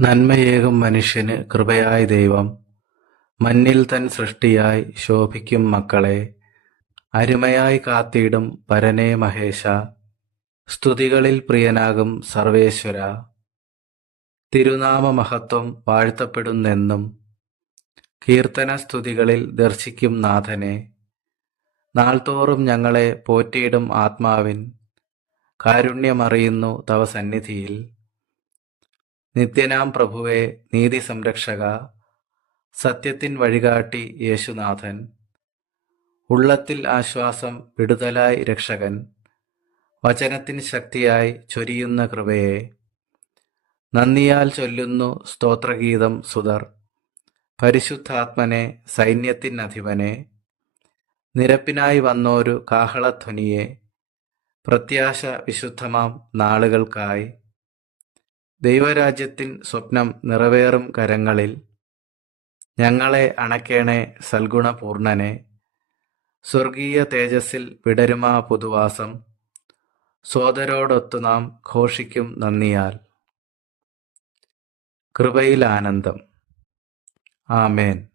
നന്മയേകും മനുഷ്യന് കൃപയായ ദൈവം മന്നിൽ തൻ സൃഷ്ടിയായി ശോഭിക്കും മക്കളെ അരുമയായി കാത്തിടും പരനേ മഹേശ. സ്തുതികളിൽ പ്രിയനാകും സർവേശ്വര, തിരുനാമ മഹത്വം വാഴ്ത്തപ്പെടുന്നെന്നും. കീർത്തന സ്തുതികളിൽ ദർശിക്കും നാഥനെ, നാൾതോറും ഞങ്ങളെ പോറ്റിയിടും ആത്മാവിൻ കാരുണ്യമറിയുന്നു തവ സന്നിധിയിൽ. നിത്യനാം പ്രഭുവേ, നീതി സംരക്ഷക, സത്യത്തിൻ വഴികാട്ടി യേശുനാഥൻ, ഉള്ളത്തിൽ ആശ്വാസം വിടുതലായി രക്ഷകൻ, വചനത്തിൻ ശക്തിയായി ചൊരിയുന്ന കൃപയെ, നന്ദിയാൽ ചൊല്ലുന്നു സ്തോത്രഗീതം സുതർ. പരിശുദ്ധാത്മനെ, സൈന്യത്തിൻ അധിപനെ, നിരപ്പിനായി വന്നോരു കാഹളധ്വനിയെ, പ്രത്യാശ വിശുദ്ധമാം നാളുകൾക്കായി. ദൈവരാജ്യത്തിൻ സ്വപ്നം നിറവേറും കരങ്ങളിൽ ഞങ്ങളെ അണയ്ക്കേണേ സൽഗുണപൂർണനെ. സ്വർഗീയ തേജസ്സിൽ വിടരുമാ പുതുവാസം, സോദരോടൊത്തു നാം ഘോഷിക്കും നന്ദിയാൽ. കൃപയിൽ ആനന്ദം. ആമേൻ.